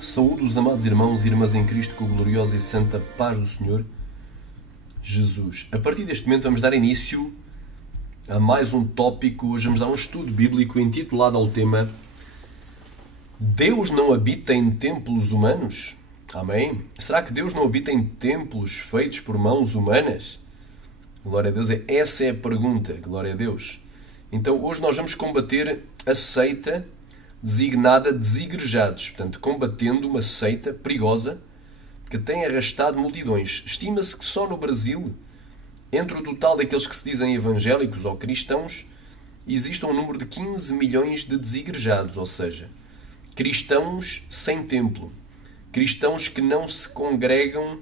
Saúde os amados irmãos e irmãs em Cristo com a gloriosa e santa paz do Senhor Jesus. A partir deste momento vamos dar início a mais um tópico. Hoje vamos dar um estudo bíblico intitulado ao tema Deus não habita em templos humanos? Amém? Será que Deus não habita em templos feitos por mãos humanas? Glória a Deus. Essa é a pergunta. Glória a Deus. Então hoje nós vamos combater a seita designada desigrejados, portanto, combatendo uma seita perigosa que tem arrastado multidões. Estima-se que só no Brasil, entre o total daqueles que se dizem evangélicos ou cristãos, existe um número de 15 milhões de desigrejados, ou seja, cristãos sem templo, cristãos que não se congregam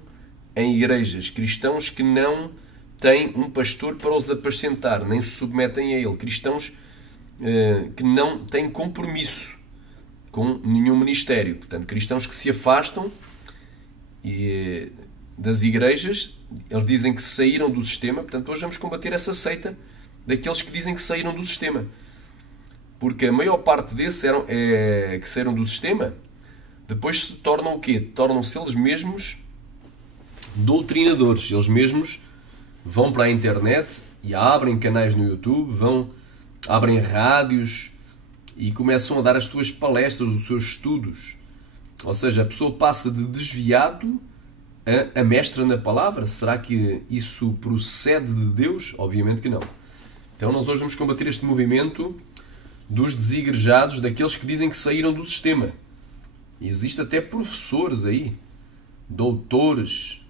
em igrejas, cristãos que não têm um pastor para os apacentar, nem se submetem a ele, cristãos que não têm compromisso com nenhum ministério. Portanto, cristãos que se afastam das igrejas, eles dizem que saíram do sistema. Portanto, hoje vamos combater essa seita daqueles que dizem que saíram do sistema. Porque a maior parte desses que saíram do sistema, depois se tornam o quê? Tornam-se eles mesmos doutrinadores. Eles mesmos vão para a internet e abrem canais no YouTube, abrem rádios e começam a dar as suas palestras, os seus estudos. Ou seja, a pessoa passa de desviado a mestra na palavra. Será que isso procede de Deus? Obviamente que não. Então nós hoje vamos combater este movimento dos desigrejados, daqueles que dizem que saíram do sistema. Existe até professores aí, doutores,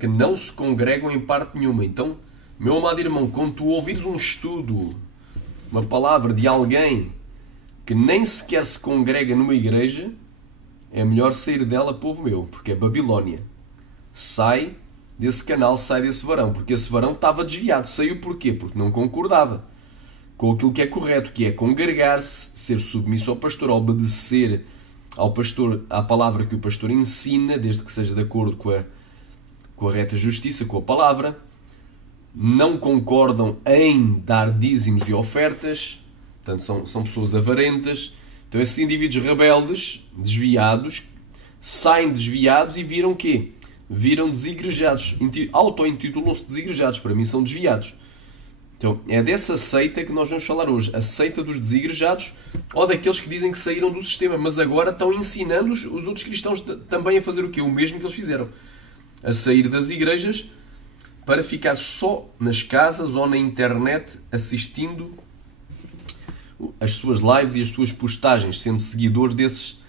que não se congregam em parte nenhuma. Então, meu amado irmão, quando tu ouvires um estudo, uma palavra de alguém que nem sequer se congrega numa igreja, é melhor sair dela, povo meu, porque é Babilónia. Sai desse canal, sai desse varão, porque esse varão estava desviado. Saiu porquê? Porque não concordava com aquilo que é correto, que é congregar-se, ser submisso ao pastor, obedecer ao pastor, à palavra que o pastor ensina, desde que seja de acordo com a reta justiça, com a palavra. Não concordam em dar dízimos e ofertas, portanto são pessoas avarentas. Então esses indivíduos rebeldes, desviados, saem desviados e viram o quê? Viram desigrejados, auto-intitulam-se desigrejados, para mim são desviados. Então é dessa seita que nós vamos falar hoje, a seita dos desigrejados, ou daqueles que dizem que saíram do sistema, mas agora estão ensinando os outros cristãos também a fazer o quê? O mesmo que eles fizeram, a sair das igrejas, para ficar só nas casas ou na internet assistindo as suas lives e as suas postagens, sendo seguidores desses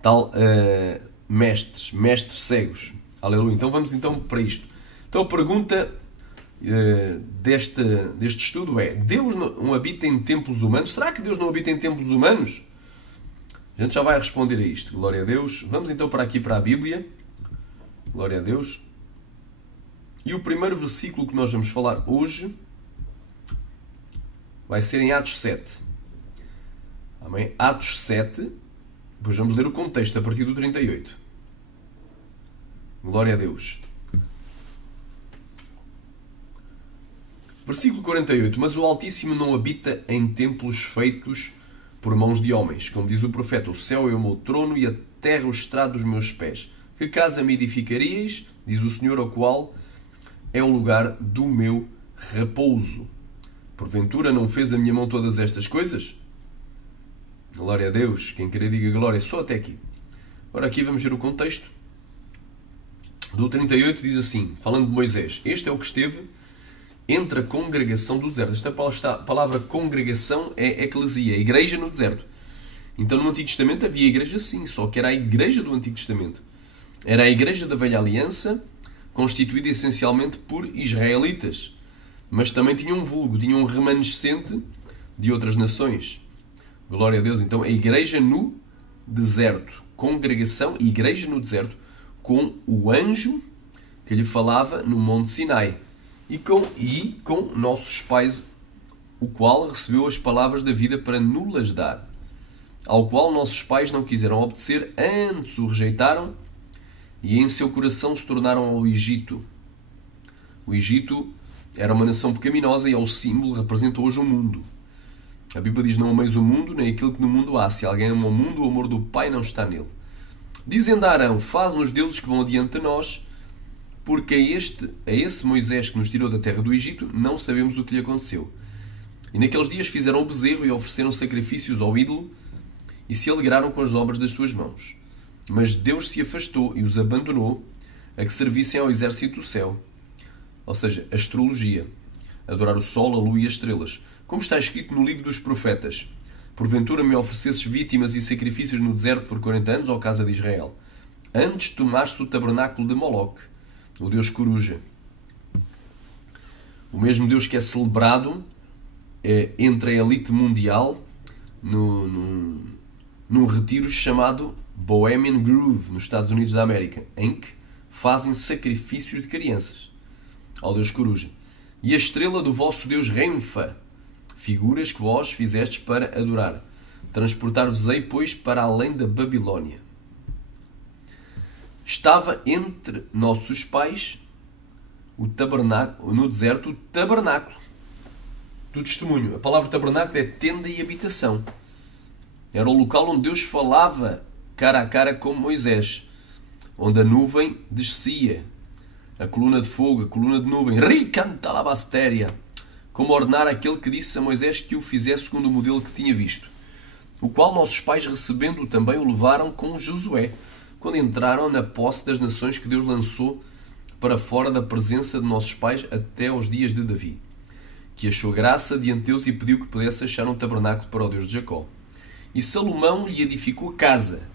tal mestres cegos. Aleluia. Então vamos para isto. Então a pergunta deste estudo é: Deus não habita em templos humanos? Será que Deus não habita em templos humanos? A gente já vai responder a isto. Glória a Deus. Vamos então para aqui para a Bíblia. Glória a Deus. E o primeiro versículo que nós vamos falar hoje vai ser em Atos 7. Amém? Atos 7. Depois vamos ler o contexto a partir do 38. Glória a Deus. Versículo 48. Mas o Altíssimo não habita em templos feitos por mãos de homens. Como diz o profeta: o céu é o meu trono e a terra o estrado dos meus pés. Que casa me edificaríeis, diz o Senhor, ao qual é o lugar do meu repouso. Porventura não fez a minha mão todas estas coisas? Glória a Deus. Quem querer diga glória, só até aqui. Ora, aqui vamos ver o contexto. Do 38 diz assim, falando de Moisés: este é o que esteve entre a congregação do deserto. Esta palavra congregação é eclesia, igreja no deserto. Então no Antigo Testamento havia igreja sim, só que era a igreja do Antigo Testamento. Era a igreja da Velha Aliança, constituída essencialmente por israelitas, mas também tinha um vulgo, tinha um remanescente de outras nações. Glória a Deus. Então a igreja no deserto, congregação, igreja no deserto, com o anjo que lhe falava no Monte Sinai e com nossos pais, o qual recebeu as palavras da vida para nulas dar, ao qual nossos pais não quiseram obedecer, antes o rejeitaram e em seu coração se tornaram ao Egito. O Egito era uma nação pecaminosa e é o símbolo, representa hoje o mundo. A Bíblia diz: não ameis o mundo, nem aquilo que no mundo há. Se alguém ama o mundo, o amor do Pai não está nele. Dizendo a Arão: faz-nos deuses que vão adiante de nós, porque a esse Moisés que nos tirou da terra do Egito, não sabemos o que lhe aconteceu. E naqueles dias fizeram o bezerro e ofereceram sacrifícios ao ídolo e se alegraram com as obras das suas mãos. Mas Deus se afastou e os abandonou a que servissem ao exército do céu, ou seja, a astrologia, adorar o sol, a lua e as estrelas. Como está escrito no livro dos profetas: porventura me oferecesses vítimas e sacrifícios no deserto por 40 anos, ó casa de Israel, antes tomaste o tabernáculo de Moloque, o Deus coruja. O mesmo Deus que é celebrado entre a elite mundial num retiro chamado Bohemian Grove, nos Estados Unidos da América, em que fazem sacrifícios de crianças ao Deus coruja. E a estrela do vosso Deus Renfa, figuras que vós fizestes para adorar. Transportar-vos-ei, pois, para além da Babilónia. Estava entre nossos pais o tabernáculo, no deserto, o tabernáculo do testemunho. A palavra tabernáculo é tenda e habitação. Era o local onde Deus falava cara a cara com Moisés, onde a nuvem descia, a coluna de fogo, a coluna de nuvem, ricantalabastéria, como ordenar aquele que disse a Moisés que o fizesse segundo o modelo que tinha visto, o qual nossos pais, recebendo-o também, o levaram com Josué, quando entraram na posse das nações que Deus lançou para fora da presença de nossos pais até aos dias de Davi, que achou graça diante de Deus e pediu que pudesse achar um tabernáculo para o Deus de Jacó. E Salomão lhe edificou casa.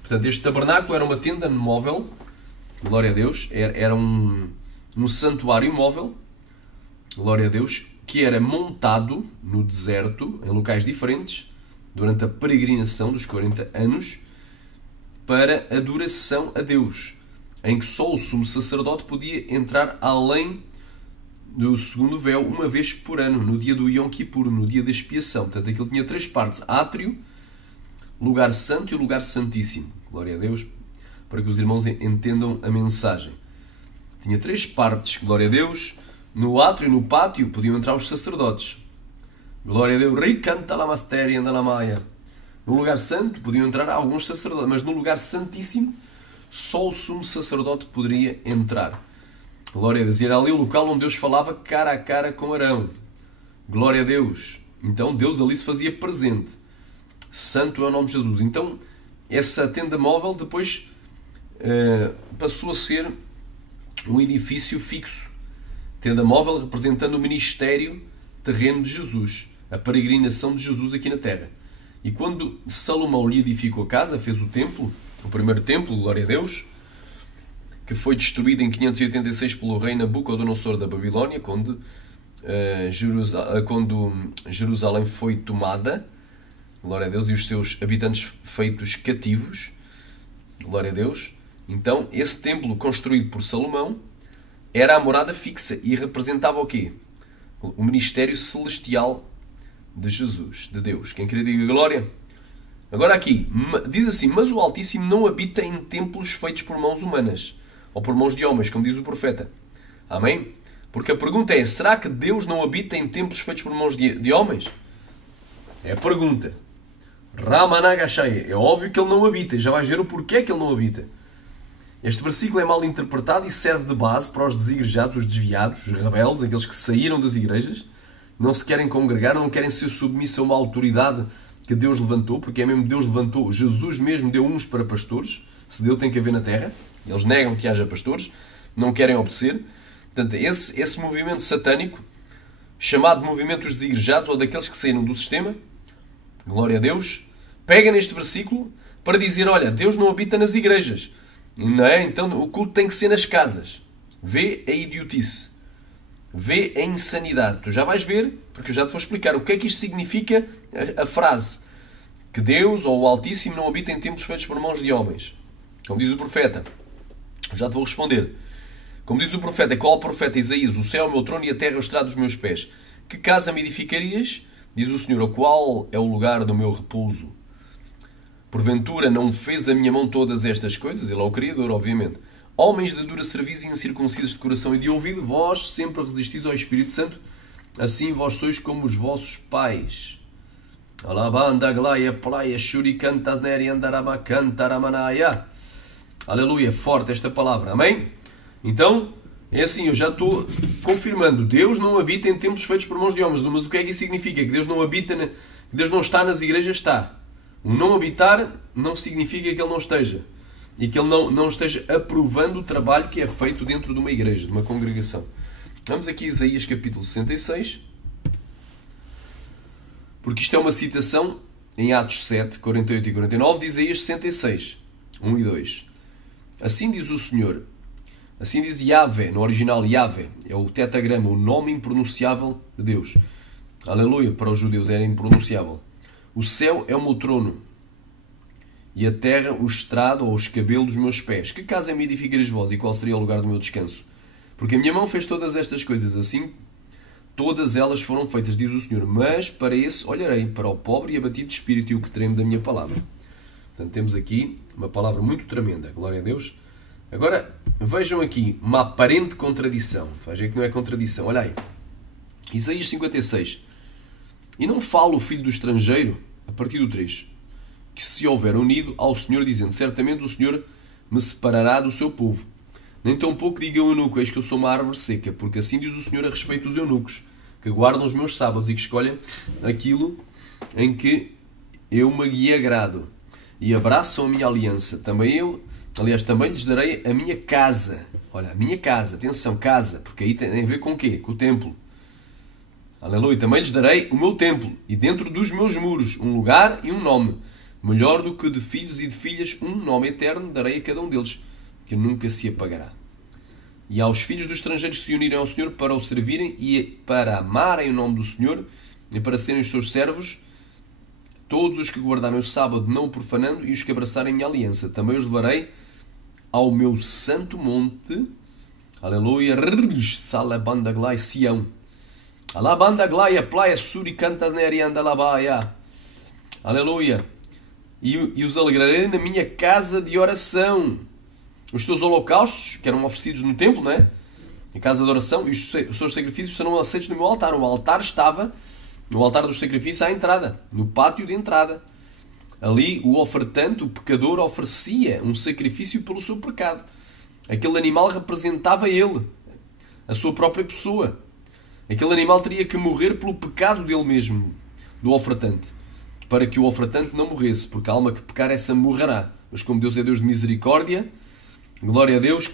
Portanto, este tabernáculo era uma tenda móvel, glória a Deus, era um santuário móvel, glória a Deus, que era montado no deserto, em locais diferentes, durante a peregrinação dos 40 anos, para adoração a Deus, em que só o sumo sacerdote podia entrar além do segundo véu uma vez por ano, no dia do Yom Kippur, no dia da expiação. Portanto, aquilo tinha 3 partes: átrio, lugar santo e lugar santíssimo. Glória a Deus, para que os irmãos entendam a mensagem. Tinha 3 partes, glória a Deus. No átrio e no pátio podiam entrar os sacerdotes. Glória a Deus. Ricantalamasteria andalamaia. No lugar santo podiam entrar alguns sacerdotes, mas no lugar santíssimo só o sumo sacerdote poderia entrar. Glória a Deus. E era ali o local onde Deus falava cara a cara com Arão. Glória a Deus. Então Deus ali se fazia presente. Santo é o nome de Jesus. Então essa tenda móvel depois passou a ser um edifício fixo. Tenda móvel representando o ministério terreno de Jesus, a peregrinação de Jesus aqui na terra. E quando Salomão lhe edificou a casa, fez o templo, o primeiro templo, glória a Deus, que foi destruído em 586 pelo rei Nabucodonosor da Babilónia, quando Jerusalém foi tomada, glória a Deus, e os seus habitantes feitos cativos, glória a Deus. Então, esse templo construído por Salomão era a morada fixa e representava o quê? O ministério celestial de Jesus, de Deus. Quem queria dizer glória? Agora aqui, diz assim: mas o Altíssimo não habita em templos feitos por mãos humanas, ou por mãos de homens, como diz o profeta. Amém? Porque a pergunta é: será que Deus não habita em templos feitos por mãos de homens? É a pergunta. Ramanagashaya. É óbvio que ele não habita. Já vais ver o porquê que ele não habita. Este versículo é mal interpretado e serve de base para os desigrejados, os desviados, os rebeldes, aqueles que saíram das igrejas, não se querem congregar, não querem ser submissos a uma autoridade que Deus levantou, porque é mesmo Deus levantou. Jesus mesmo deu uns para pastores, se Deus tem que haver na terra. Eles negam que haja pastores, não querem obedecer. Portanto, esse movimento satânico, chamado movimento dos desigrejados, ou daqueles que saíram do sistema, glória a Deus, pega neste versículo para dizer: olha, Deus não habita nas igrejas. Não é? Então o culto tem que ser nas casas. Vê a idiotice. Vê a insanidade. Tu já vais ver, porque eu já te vou explicar o que é que isto significa, a frase que Deus ou o Altíssimo não habita em templos feitos por mãos de homens. Como diz o profeta. Já te vou responder. Como diz o profeta, qual o profeta Isaías: o céu é o meu trono e a terra é o estrado dos meus pés. Que casa me edificarias? Diz o Senhor: o qual é o lugar do meu repouso? Porventura não fez a minha mão todas estas coisas? Ele é o Criador, obviamente. Homens de dura serviço e incircuncisos de coração e de ouvido, vós sempre resistis ao Espírito Santo, assim vós sois como os vossos pais. Alabanda, glaya, playa, shurikantas, neriandarama, cantaramanaya. Aleluia, forte esta palavra, amém? Então, é assim, eu já estou confirmando, Deus não habita em templos feitos por mãos de homens, mas o que é que isso significa? Que Deus não habita, que Deus não está nas igrejas, está. O não habitar não significa que Ele não esteja. E que Ele não esteja aprovando o trabalho que é feito dentro de uma igreja, de uma congregação. Vamos aqui a Isaías capítulo 66. Porque isto é uma citação em Atos 7, 48 e 49 de Isaías 66, 1 e 2. Assim diz o Senhor, assim diz Yahvé, no original Yahvé, é o tetagrama, o nome impronunciável de Deus. Aleluia, para os judeus era impronunciável. O céu é o meu trono, e a terra o estrado ou o escabelo dos meus pés. Que casa me edificareis vós, e qual seria o lugar do meu descanso? Porque a minha mão fez todas estas coisas, assim todas elas foram feitas, diz o Senhor. Mas para esse olharei, para o pobre e abatido de espírito e o que treme da minha palavra. Portanto, temos aqui uma palavra muito tremenda, glória a Deus. Agora, vejam aqui uma aparente contradição. Vejam que não é contradição. Olha aí, Isaías 56. E não fala o filho do estrangeiro, a partir do 3, que se houver unido ao Senhor, dizendo, certamente o Senhor me separará do seu povo. Nem tão pouco diga o eunuco, eis que eu sou uma árvore seca, porque assim diz o Senhor a respeito dos eunucos, que guardam os meus sábados e que escolhem aquilo em que eu me agrado e abraçam a minha aliança. Também lhes darei a minha casa. Olha, a minha casa, atenção, casa, porque aí tem a ver com o quê? Com o templo. Aleluia. Também lhes darei o meu templo e dentro dos meus muros um lugar e um nome. Melhor do que de filhos e de filhas, um nome eterno darei a cada um deles, que nunca se apagará. E aos filhos dos estrangeiros se unirem ao Senhor para o servirem e para amarem o nome do Senhor e para serem os seus servos, todos os que guardarem o sábado não o profanando e os que abraçarem a minha aliança. Também os levarei ao meu santo monte. Aleluia. Salabandaglai Sião. Alabandaglai playa suricantas nerianda labaia. Aleluia. E os alegrarei na minha casa de oração. Os teus holocaustos, que eram oferecidos no templo, não é? A casa de oração, e os seus sacrifícios serão aceitos no meu altar. O altar estava no altar dos sacrifícios à entrada, no pátio de entrada. Ali o ofertante, o pecador, oferecia um sacrifício pelo seu pecado. Aquele animal representava ele, a sua própria pessoa. Aquele animal teria que morrer pelo pecado dele mesmo, do ofertante, para que o ofertante não morresse, porque a alma que pecar, essa morrerá. Mas como Deus é Deus de misericórdia, glória a Deus,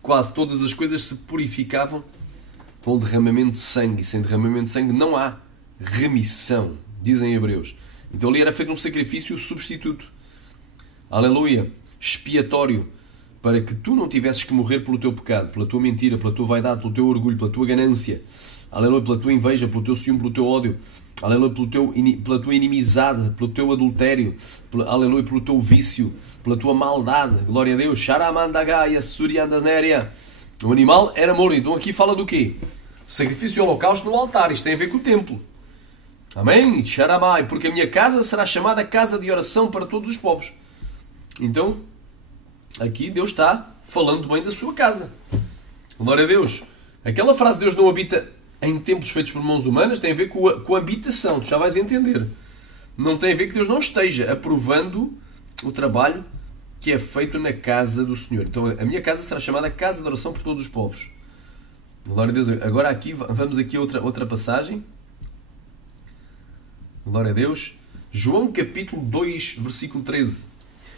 quase todas as coisas se purificavam com o derramamento de sangue. E sem derramamento de sangue não há remissão, dizem Hebreus. Então ali era feito um sacrifício substituto. Aleluia. Expiatório. Para que tu não tivesses que morrer pelo teu pecado, pela tua mentira, pela tua vaidade, pelo teu orgulho, pela tua ganância. Aleluia. Pela tua inveja, pelo teu ciúme, pelo teu ódio. Aleluia. Pela tua inimizade, pelo teu adultério. Aleluia. Pelo teu vício, pela tua maldade. Glória a Deus. Sharamandagaya Suriandanéria. O animal era morto. Então aqui fala do quê? Sacrifício e holocausto no altar. Isto tem a ver com o templo. Amém? Sharamai. Porque a minha casa será chamada casa de oração para todos os povos. Então, aqui Deus está falando bem da sua casa. Glória a Deus. Aquela frase Deus não habita em templos feitos por mãos humanas tem a ver com a habitação. Tu já vais entender. Não tem a ver que Deus não esteja aprovando o trabalho que é feito na casa do Senhor. Então a minha casa será chamada casa de oração por todos os povos. Glória a Deus. Agora aqui, vamos aqui a outra passagem. Glória a Deus. João capítulo 2, versículo 13.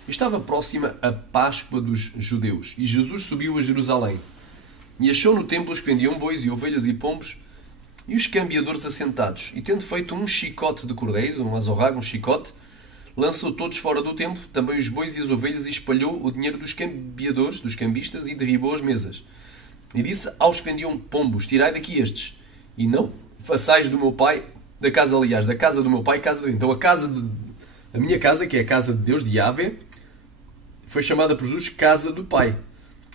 Estava próxima a Páscoa dos judeus e Jesus subiu a Jerusalém e achou no templo os que vendiam bois e ovelhas e pombos e os cambiadores assentados. E tendo feito um chicote de cordeiros, um azorrago, um chicote, lançou todos fora do templo, também os bois e as ovelhas, e espalhou o dinheiro dos cambiadores, dos cambistas, e derribou as mesas. E disse aos que vendiam pombos, tirai daqui estes, e não façais do meu pai, da casa do meu pai, casa de Deus. Então a minha casa, que é a casa de Deus, de Yahvé, foi chamada por Jesus casa do Pai.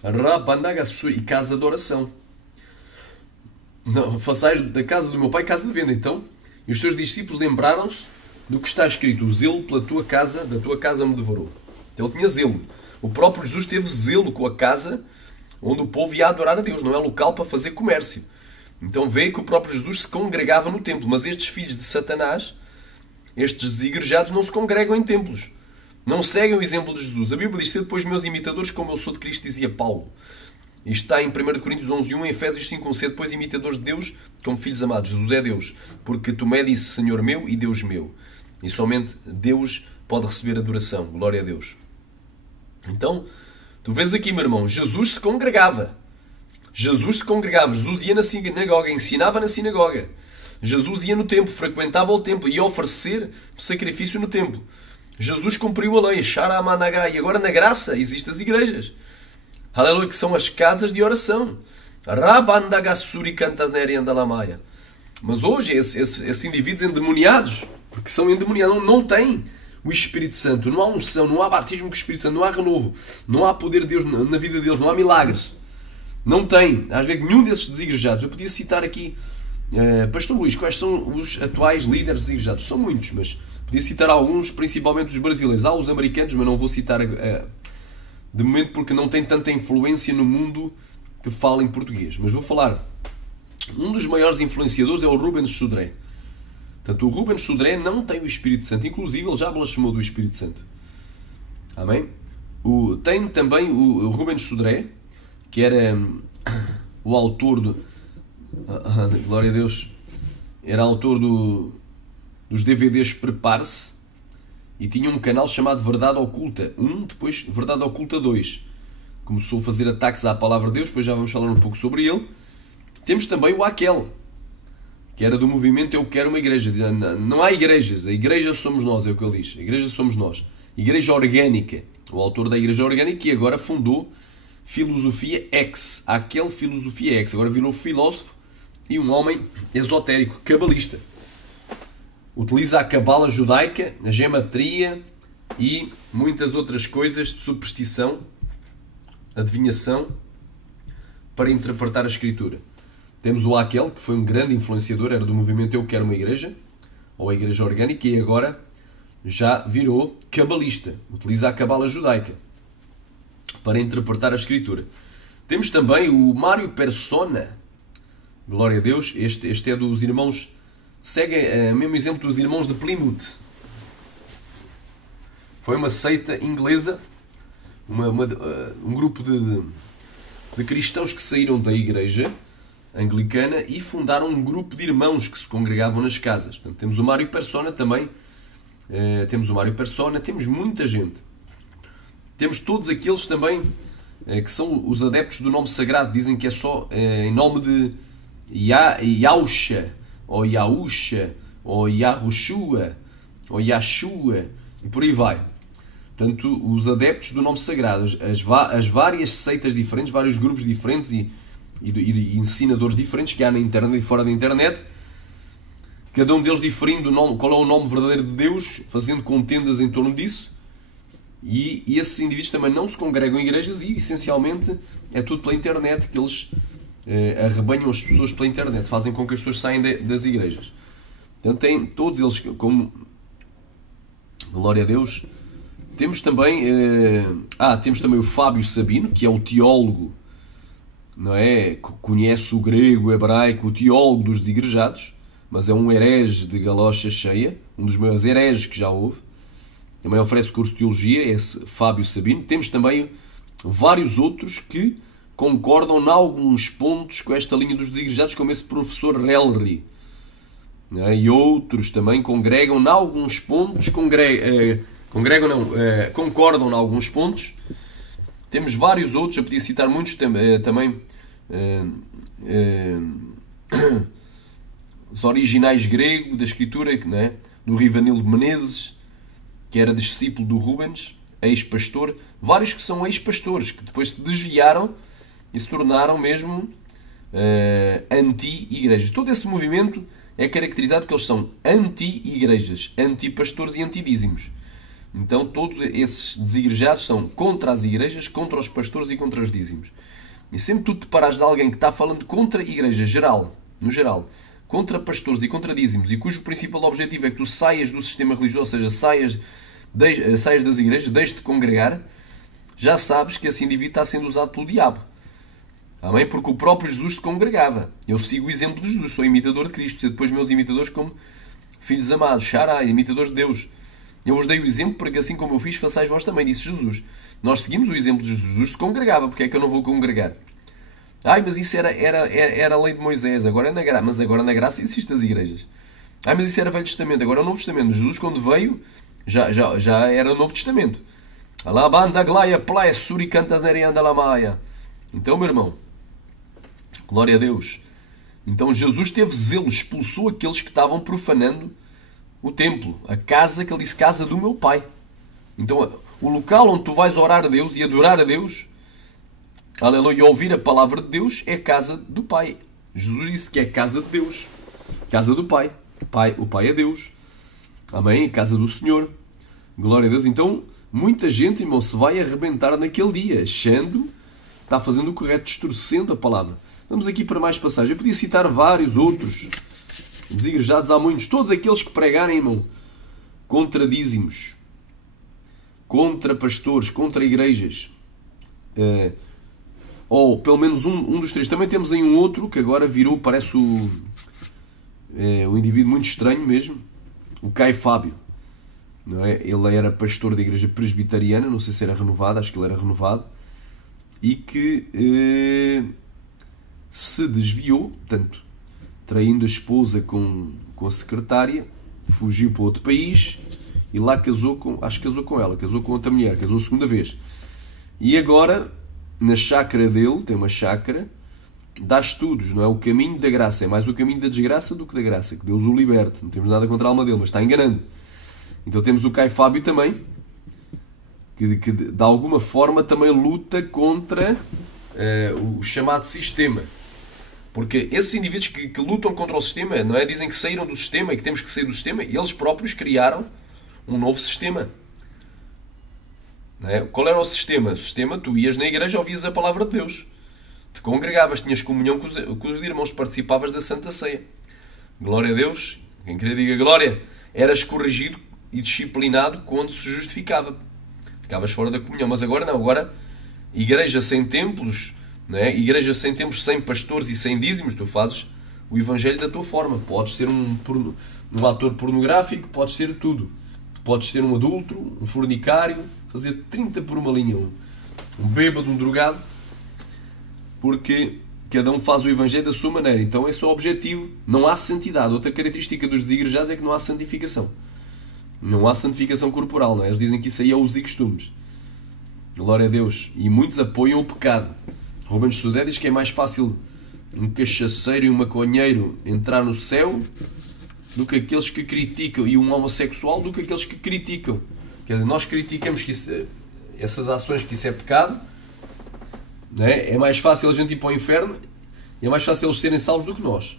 E casa de oração. Não, façais da casa do meu pai casa de venda. Então, e os seus discípulos lembraram-se do que está escrito: o zelo pela tua casa, da tua casa me devorou. Então, ele tinha zelo. O próprio Jesus teve zelo com a casa onde o povo ia adorar a Deus. Não é local para fazer comércio. Então veio que o próprio Jesus se congregava no templo. Mas estes filhos de Satanás, estes desigrejados, não se congregam em templos. Não seguem o exemplo de Jesus. A Bíblia diz: "Sede, depois, meus imitadores, como eu sou de Cristo", dizia Paulo. Isto está em 1 Coríntios 11:1, em Efésios 5:1. "Sede, depois, imitadores de Deus, como filhos amados." Jesus é Deus. "Porque Tomé disse: Senhor meu e Deus meu." E somente Deus pode receber adoração. Glória a Deus. Então, tu vês aqui, meu irmão, Jesus se congregava. Jesus se congregava. Jesus ia na sinagoga, ensinava na sinagoga. Jesus ia no templo, frequentava o templo, ia oferecer sacrifício no templo. Jesus cumpriu a lei, Sharamanagá. E agora na graça existem as igrejas. Aleluia, que são as casas de oração. Rabandagassuri cantasneri andalamaia. Mas hoje esses indivíduos endemoniados, porque são endemoniados, não têm o Espírito Santo, não há unção, não há batismo com o Espírito Santo, não há renovo, não há poder de Deus na vida deles, não há milagres. Não tem. Às vezes nenhum desses desigrejados. Eu podia citar aqui, Pastor Luís, quais são os atuais líderes desigrejados? São muitos, mas podia citar alguns, principalmente os brasileiros. Há os americanos, mas não vou citar de momento porque não tem tanta influência no mundo que fala em português. Mas vou falar. Um dos maiores influenciadores é o Rubens Sodré. Portanto, o Rubens Sodré não tem o Espírito Santo. Inclusive, ele já blasfemou do Espírito Santo. Amém? Tem também o Rubens Sodré, que era o autor do... glória a Deus. Era autor dos DVDs Prepare-se. E tinha um canal chamado Verdade Oculta 1, depois Verdade Oculta 2. Começou a fazer ataques à Palavra de Deus, depois já vamos falar um pouco sobre ele. Temos também o Aquel, que era do movimento Eu Quero uma Igreja. Não há igrejas, a igreja somos nós, é o que ele diz. A igreja somos nós. Igreja Orgânica, o autor da Igreja Orgânica, que agora fundou Filosofia X. Aquel Filosofia X. Agora virou filósofo e um homem esotérico, cabalista. Utiliza a cabala judaica, a gematria e muitas outras coisas de superstição, adivinhação, para interpretar a Escritura. Temos o Aquel, que foi um grande influenciador, era do movimento Eu Quero uma Igreja, ou a Igreja Orgânica, e agora já virou cabalista. Utiliza a cabala judaica para interpretar a Escritura. Temos também o Mário Persona. Glória a Deus. Este é dos irmãos... Segue o mesmo exemplo dos irmãos de Plymouth. Foi uma seita inglesa, um grupo de cristãos que saíram da igreja anglicana e fundaram um grupo de irmãos que se congregavam nas casas. Portanto, temos o Mário Persona também. Temos muita gente. Temos todos aqueles também que são os adeptos do nome sagrado. Dizem que é só em nome de Yahusha, ou Yahusha, ou Yahushua, ou Yahshua, e por aí vai. Portanto, os adeptos do nome sagrado, as várias seitas diferentes, vários grupos diferentes e ensinadores diferentes que há na internet e fora da internet, cada um deles diferindo qual é o nome verdadeiro de Deus, fazendo contendas em torno disso, e esses indivíduos também não se congregam em igrejas e, essencialmente, é tudo pela internet que eles arrebanham as pessoas pela internet, fazem com que as pessoas saiam das igrejas. Portanto, tem todos eles como... Glória a Deus. Temos também o Fábio Sabino, que é o teólogo, não é? Conhece o grego, o hebraico, o teólogo dos desigrejados, mas é um herege de galocha cheia, um dos maiores hereges que já houve. Também oferece curso de teologia, esse Fábio Sabino. Temos também vários outros que concordam em alguns pontos com esta linha dos desigrejados, como esse professor Relry. E outros também congregam em alguns pontos, concordam em alguns pontos. Temos vários outros, eu podia citar muitos também. Os originais grego da escritura, né? Do Rivanildo Menezes, que era discípulo do Rubens, ex-pastor. Vários que são ex-pastores, que depois se desviaram e se tornaram mesmo anti-igrejas. Todo esse movimento é caracterizado porque eles são anti-igrejas, anti-pastores e anti-dízimos. Então todos esses desigrejados são contra as igrejas, contra os pastores e contra os dízimos. E sempre tu te parares de alguém que está falando contra a igreja no geral, contra pastores e contra dízimos, e cujo principal objetivo é que tu saias do sistema religioso, ou seja, saias das igrejas, deixes de congregar, já sabes que esse indivíduo está sendo usado pelo diabo. Amém? Porque o próprio Jesus se congregava. Eu sigo o exemplo de Jesus, sou imitador de Cristo, ser depois meus imitadores como filhos amados, Xará, imitadores de Deus. Eu vos dei o exemplo para que assim como eu fiz, façais vós também, disse Jesus. Nós seguimos o exemplo de Jesus. Jesus se congregava, porque é que eu não vou congregar? Ai, mas isso era a lei de Moisés, agora é na graça. Mas agora na graça existem as igrejas. Ai, mas isso era Velho Testamento, agora é o Novo Testamento. Jesus, quando veio, já era o Novo Testamento. Alabanda glaia plé suricantas nerianda lamaia. Então, meu irmão, glória a Deus. Então Jesus teve zelo, expulsou aqueles que estavam profanando o templo, a casa, que ele disse, casa do meu Pai. Então, o local onde tu vais orar a Deus e adorar a Deus, aleluia, e ouvir a palavra de Deus, é a casa do Pai. Jesus disse que é a casa de Deus, casa do Pai. O Pai é Deus. Amém? A casa do Senhor. Glória a Deus. Então, muita gente, irmão, se vai arrebentar naquele dia, achando, está fazendo o correto, distorcendo a palavra. Vamos aqui para mais passagens. Eu podia citar vários outros desigrejados, há muitos. Todos aqueles que pregarem, irmão, contra dízimos, contra pastores, contra igrejas, ou pelo menos um dos três. Também temos aí um outro que agora virou, parece um indivíduo muito estranho mesmo, o Caio Fábio. Não é? Ele era pastor da igreja presbiteriana, não sei se era renovado, acho que ele era renovado, e que se desviou, portanto, traindo a esposa com a secretária, fugiu para outro país e lá casou com ela, casou com outra mulher, casou a segunda vez. E agora, na chácara dele, tem uma chácara, dá estudos, não é? O caminho da graça, é mais o caminho da desgraça do que da graça, que Deus o liberte. Não temos nada contra a alma dele, mas está enganando. Então temos o Caio Fábio também, que de alguma forma também luta contra o chamado sistema. Porque esses indivíduos que lutam contra o sistema, não é? Dizem que saíram do sistema e que temos que sair do sistema, e eles próprios criaram um novo sistema. Não é? Qual era o sistema? O sistema, tu ias na igreja, ouvias a palavra de Deus, te congregavas, tinhas comunhão com os irmãos, participavas da Santa Ceia. Glória a Deus. Quem queria diga glória. Eras corrigido e disciplinado quando se justificava. Ficavas fora da comunhão. Mas agora não. Agora, igreja sem templos, não é? Igreja sem templos, sem pastores e sem dízimos, tu fazes o evangelho da tua forma. Podes ser um ator pornográfico, podes ser tudo. Podes ser um adúltero, um fornicário, fazer 30 por uma linha, um bêbado, um drogado, porque cada um faz o evangelho da sua maneira. Então esse é o objetivo. Não há santidade. Outra característica dos desigrejados é que não há santificação. Não há santificação corporal, não é? Eles dizem que isso aí é usos e costumes. Glória a Deus. E muitos apoiam o pecado. Rubens Sudé diz que é mais fácil um cachaceiro e um maconheiro entrar no céu do que aqueles que criticam, e um homossexual do que aqueles que criticam. Quer dizer, nós criticamos que essas ações, que isso é pecado, não é? É mais fácil a gente ir para o inferno e é mais fácil eles serem salvos do que nós.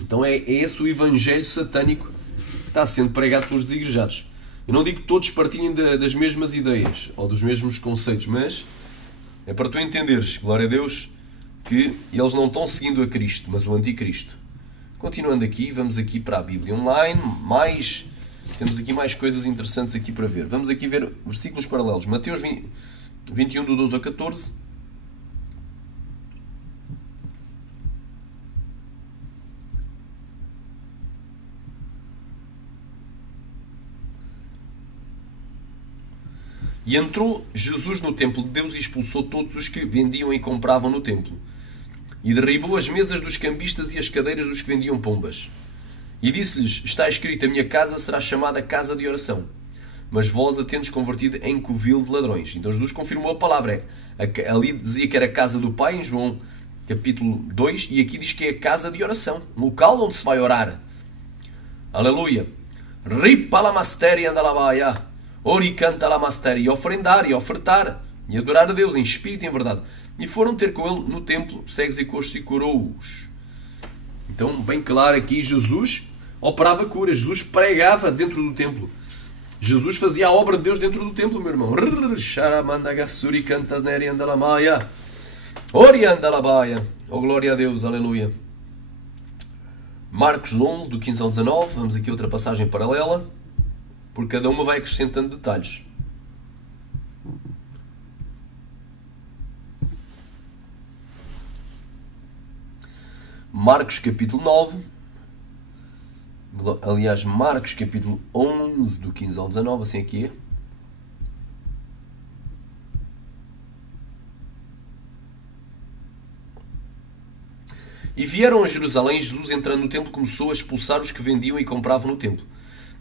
Então é esse o evangelho satânico que está sendo pregado pelos desigrejados. Eu não digo que todos partilhem das mesmas ideias ou dos mesmos conceitos, mas é para tu entenderes, glória a Deus, que eles não estão seguindo a Cristo, mas o anticristo. Continuando aqui, vamos aqui para a Bíblia Online, temos aqui mais coisas interessantes aqui para ver. Vamos aqui ver versículos paralelos. Mateus 21, do 12 ao 14. E entrou Jesus no templo de Deus e expulsou todos os que vendiam e compravam no templo. E derribou as mesas dos cambistas e as cadeiras dos que vendiam pombas. E disse-lhes, está escrito, a minha casa será chamada casa de oração, mas vós a tendes convertido em covil de ladrões. Então Jesus confirmou a palavra. Ali dizia que era a casa do Pai, em João capítulo 2, e aqui diz que é a casa de oração, um local onde se vai orar. Aleluia. Ripalamaster andalabaya. Oricanta lamaster. E ofrendar, e ofertar, e adorar a Deus em espírito e em verdade. E foram ter com ele no templo, cegos e coxos, e curou-os. Então, bem claro aqui, Jesus operava cura. Jesus pregava dentro do templo. Jesus fazia a obra de Deus dentro do templo, meu irmão. Oh, glória a Deus, aleluia. Marcos 11, do 15 ao 19. Vamos aqui outra passagem paralela, porque cada uma vai acrescentando detalhes. Marcos capítulo 9, Aliás, Marcos capítulo 11, do 15 ao 19, assim aqui é. E vieram a Jerusalém, e Jesus, entrando no templo, começou a expulsar os que vendiam e compravam no templo.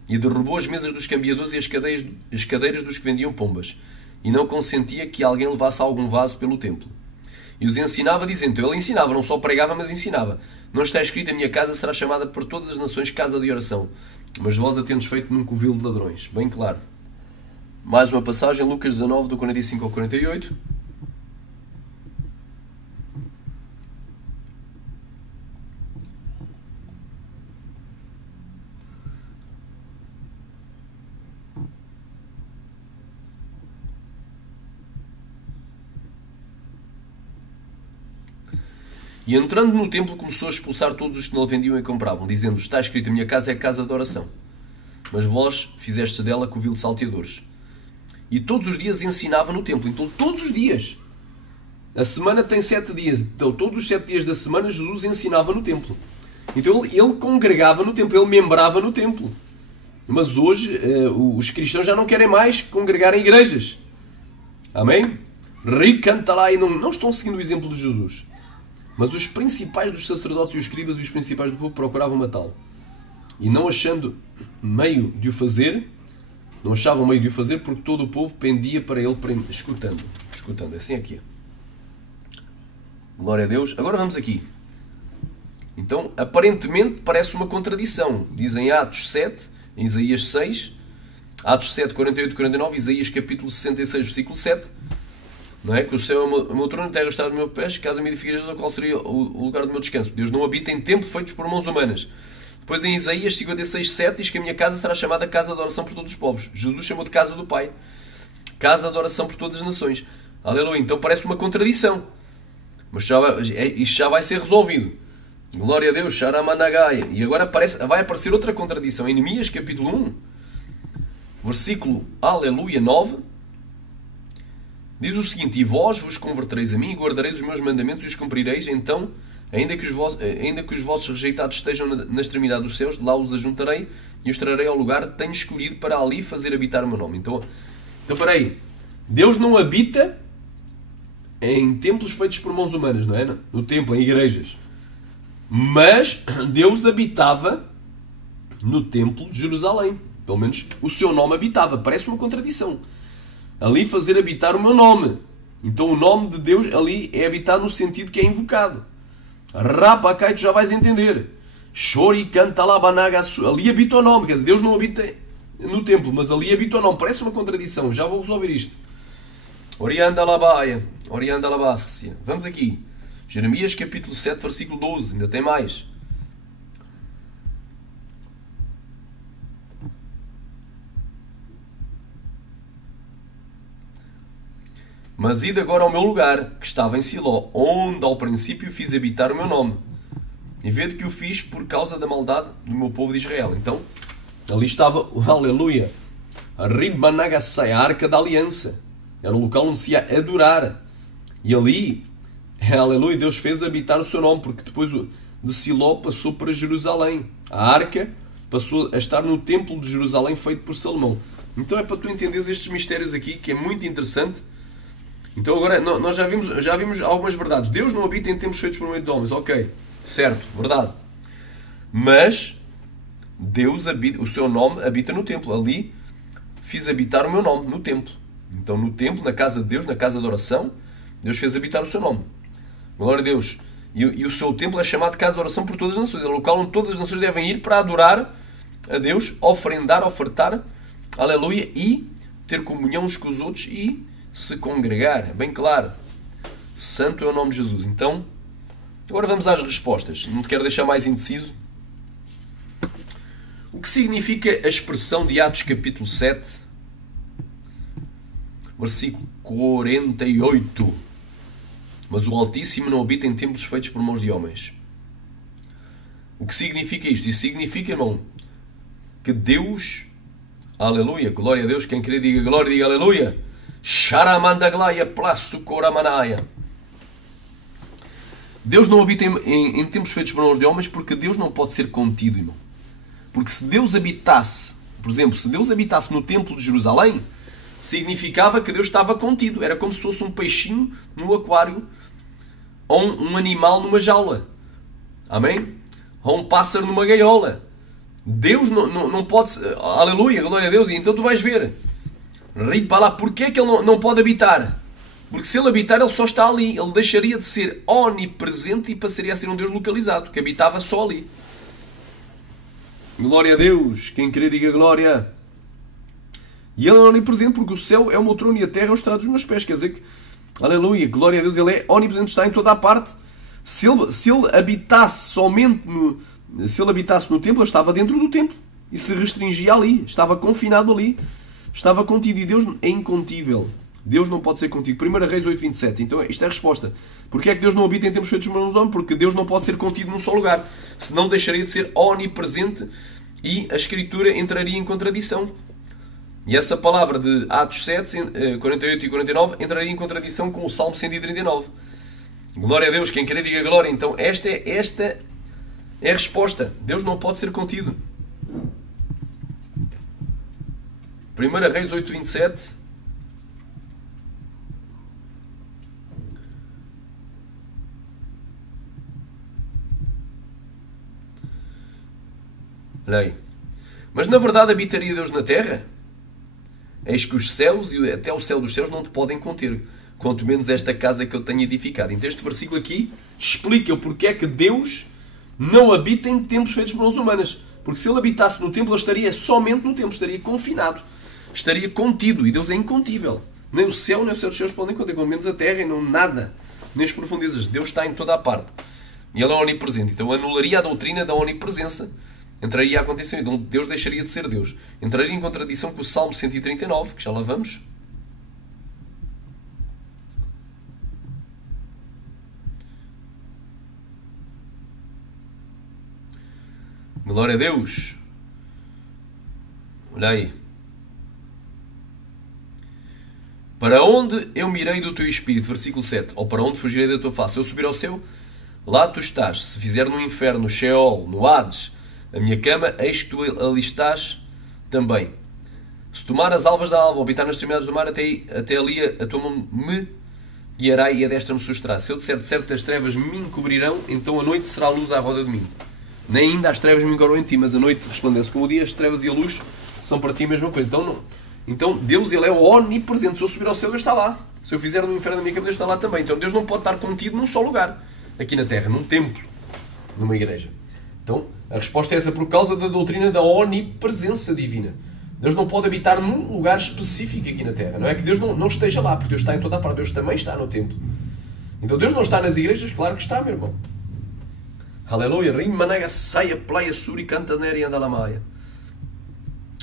E derrubou as mesas dos cambiadores e as cadeiras dos que vendiam pombas. E não consentia que alguém levasse algum vaso pelo templo. E os ensinava, dizendo... Ele ensinava, não só pregava, mas ensinava. Não está escrito: a minha casa será chamada por todas as nações casa de oração. Mas vós a tendes feito num covil de ladrões. Bem claro. Mais uma passagem, Lucas 19, do 45 ao 48. E entrando no templo começou a expulsar todos os que nele vendiam e compravam, dizendo: está escrito: a minha casa é casa de oração, mas vós fizestes dela covil de salteadores. E todos os dias ensinava no templo. Então todos os dias. A semana tem 7 dias. Então todos os 7 dias da semana Jesus ensinava no templo. Então ele congregava no templo, ele membrava no templo. Mas hoje os cristãos já não querem mais congregar em igrejas. Amém? Ricanta lá e não estão seguindo o exemplo de Jesus. Mas os principais dos sacerdotes e os escribas e os principais do povo procuravam matá-lo. E não achando meio de o fazer, não achavam meio de o fazer, porque todo o povo pendia para ele, escutando. Assim aqui. Glória a Deus. Agora vamos aqui. Então, aparentemente parece uma contradição. Dizem Atos 7, em Isaías 6, Atos 7, 48 e 49, Isaías capítulo 66, versículo 7. Não é? Que o céu é o meu trono, a terra está do meu pés, casa me edificarei, qual seria o lugar do meu descanso. Deus não habita em templos feitos por mãos humanas. Depois em Isaías 56, 7 diz que a minha casa será chamada casa de oração por todos os povos. Jesus chamou de casa do Pai. Casa de oração por todas as nações. Aleluia. Então parece uma contradição. Mas isto já vai ser resolvido. Glória a Deus. Sharamanagaya. E agora vai aparecer outra contradição. Em Neemias capítulo 1, versículo aleluia 9, diz o seguinte: e vós vos convertereis a mim e guardareis os meus mandamentos e os cumprireis, então, ainda que os vossos rejeitados estejam na extremidade dos céus, de lá os ajuntarei e os trarei ao lugar que tenho escolhido para ali fazer habitar o meu nome. Então peraí, Deus não habita em templos feitos por mãos humanas, não é? No templo, em igrejas. Mas Deus habitava no templo de Jerusalém. Pelo menos o seu nome habitava. Parece uma contradição. Ali fazer habitar o meu nome. Então o nome de Deus ali é habitar no sentido que é invocado. Rapa, cá, tu já vais entender. Chori, canta lá, banaga, ali habita o nome. Quer dizer, Deus não habita no templo, mas ali habita o nome. Parece uma contradição. Já vou resolver isto. Orianda labaia, orianda labácia. Vamos aqui. Jeremias capítulo 7, versículo 12. Ainda tem mais. Mas ide agora ao meu lugar, que estava em Siló, onde ao princípio fiz habitar o meu nome. E vede que o fiz por causa da maldade do meu povo de Israel. Então, ali estava o aleluia, a Ribanagasai, a Arca da Aliança. Era o local onde se ia adorar. E ali, aleluia, Deus fez habitar o seu nome, porque depois de Siló passou para Jerusalém. A Arca passou a estar no templo de Jerusalém feito por Salomão. Então é para tu entenderes estes mistérios aqui, que é muito interessante. Então agora, nós já vimos algumas verdades. Deus não habita em templos feitos por meio de homens. Ok, certo, verdade. Mas Deus habita, o seu nome habita no templo. Ali fiz habitar o meu nome, no templo. Então no templo, na casa de Deus, na casa de oração, Deus fez habitar o seu nome. Glória a Deus. E o seu templo é chamado de casa de oração por todas as nações. É o local onde todas as nações devem ir para adorar a Deus, ofrendar, ofertar, aleluia, e ter comunhão uns com os outros e se congregar. Bem claro. Santo é o nome de Jesus. Então, agora vamos às respostas. Não te quero deixar mais indeciso. O que significa a expressão de Atos capítulo 7, versículo 48? Mas o Altíssimo não habita em templos feitos por mãos de homens. O que significa isto? Isso significa, irmão, que Deus, aleluia, glória a Deus, quem querer diga glória, diga aleluia. Sharamandaglaya plasukoramanaya. Deus não habita em templos feitos por mãos de homens, porque Deus não pode ser contido, irmão. Porque se Deus habitasse, por exemplo, se Deus habitasse no templo de Jerusalém, significava que Deus estava contido. Era como se fosse um peixinho no aquário ou um animal numa jaula. Amém? Ou um pássaro numa gaiola. Deus não pode... Aleluia, glória a Deus. E então tu vais ver. Ripa lá, porquê é que ele não pode habitar? Porque se ele habitar, ele só está ali. Ele deixaria de ser onipresente e passaria a ser um Deus localizado, que habitava só ali. Glória a Deus. Quem querer diga glória. E ele é onipresente porque o céu é o meu trono e a terra é o estrado dos meus pés. Quer dizer que, aleluia, glória a Deus, ele é onipresente, está em toda a parte. Se ele habitasse somente se ele habitasse no templo, ele estava dentro do templo e se restringia ali, estava confinado ali, estava contido. E Deus é incontível. Deus não pode ser contido. 1 Reis 8:27. Então isto é a resposta. Porquê é que Deus não habita em templos feitos por mãos homens? Porque Deus não pode ser contido num só lugar. Senão deixaria de ser onipresente e a Escritura entraria em contradição. E essa palavra de Atos 7, 48 e 49 entraria em contradição com o Salmo 139. Glória a Deus, quem querer diga glória. Então esta é a resposta. Deus não pode ser contido. 1 Reis 8:27. Olha aí. Mas na verdade habitaria Deus na terra? Eis que os céus e até o céu dos céus não te podem conter, quanto menos esta casa que eu tenho edificado. Então este versículo aqui explica o porquê é que Deus não habita em templos feitos por mãos humanas. Porque se ele habitasse no templo, ele estaria somente no templo, estaria confinado, estaria contido. E Deus é incontível. Nem o céu, nem o céu dos céus podem conter, quanto menos a terra e não nada, nem as profundezas. Deus está em toda a parte. E ele é onipresente. Então anularia a doutrina da onipresença. Entraria a condição, então Deus deixaria de ser Deus. Entraria em contradição com o Salmo 139, que já lá vamos. Glória a Deus. Olha aí. Para onde eu mirei do teu espírito? Versículo 7. Ou para onde fugirei da tua face? Se eu subir ao céu, lá tu estás. Se fizer no inferno, no Sheol, no Hades, a minha cama, eis que tu ali estás também. Se tomar as alvas da alva, ou habitar nas extremidades do mar, até ali a tua mão me guiará e a destra me susterá. Se eu disser de certo as trevas me encobrirão, então a noite será a luz à roda de mim. Nem ainda as trevas me encobrem em ti, mas a noite resplandece como o dia, as trevas e a luz são para ti a mesma coisa. Então Deus, ele é onipresente. Se eu subir ao céu, Deus está lá. Se eu fizer no inferno a minha cama, Deus está lá também. Então Deus não pode estar contido num só lugar, aqui na terra, num templo, numa igreja. Então a resposta é essa, por causa da doutrina da onipresença divina. Deus não pode habitar num lugar específico aqui na terra. Não é que Deus não esteja lá, porque Deus está em toda a parte. Deus também está no templo. Então Deus não está nas igrejas? Claro que está, meu irmão. Aleluia. Rimanaga saia playa suri cantas neri andalamaia.